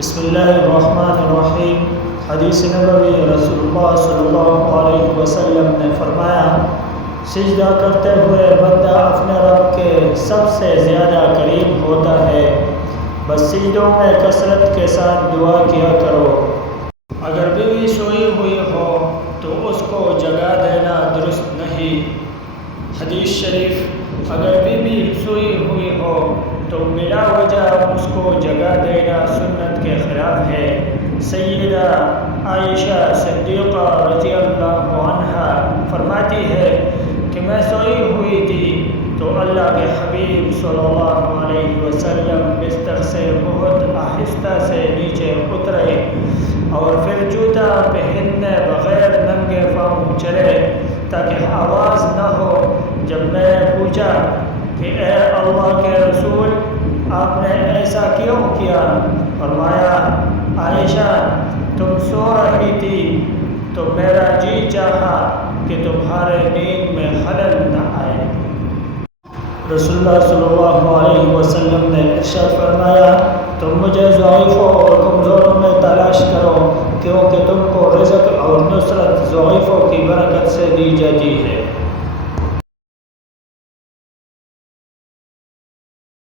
بسم اللہ الرحمن الرحیم۔ حدیث نبوی رسول اللہ صلی اللہ علیہ وسلم نے فرمایا، سجدہ کرتے ہوئے بندہ اپنے رب کے سب سے زیادہ قریب ہوتا ہے، بس سجدوں میں کثرت کے ساتھ دعا کیا کرو۔ اگر بیوی سوئی ہوئی ہو تو اس کو جگا دینا درست نہیں۔ حدیث شریف، اگر بیوی سوئی ہوئی ہو تو بلا وجہ اس کو جگا دینا سنت کے خلاف ہے۔ سیدہ عائشہ صدیقہ رضی اللہ عنہا فرماتی ہے کہ میں سوئی ہوئی تھی تو اللہ کے حبیب صلی اللہ علیہ وسلم بستر سے بہت آہستہ سے نیچے اترے اور پھر جوتا پہننے بغیر ننگے پاؤں چلے تاکہ آواز نہ ہو۔ جب میں نے پوچھا کہ اے اللہ کے رسول، آپ نے ایسا کیوں کیا؟ فرمایا، عائشہ تم سو رہی تھی تو میرا جی چاہا کہ تمہارے نیند میں خلل نہ آئے۔ رسول اللہ صلی اللہ علیہ وسلم نے ارشاد فرمایا، تم مجھے ضعیفوں اور کمزوروں میں تلاش کرو، کیونکہ تم کو رزق اور نصرت ضعیفوں کی برکت سے دی جاتی ہے۔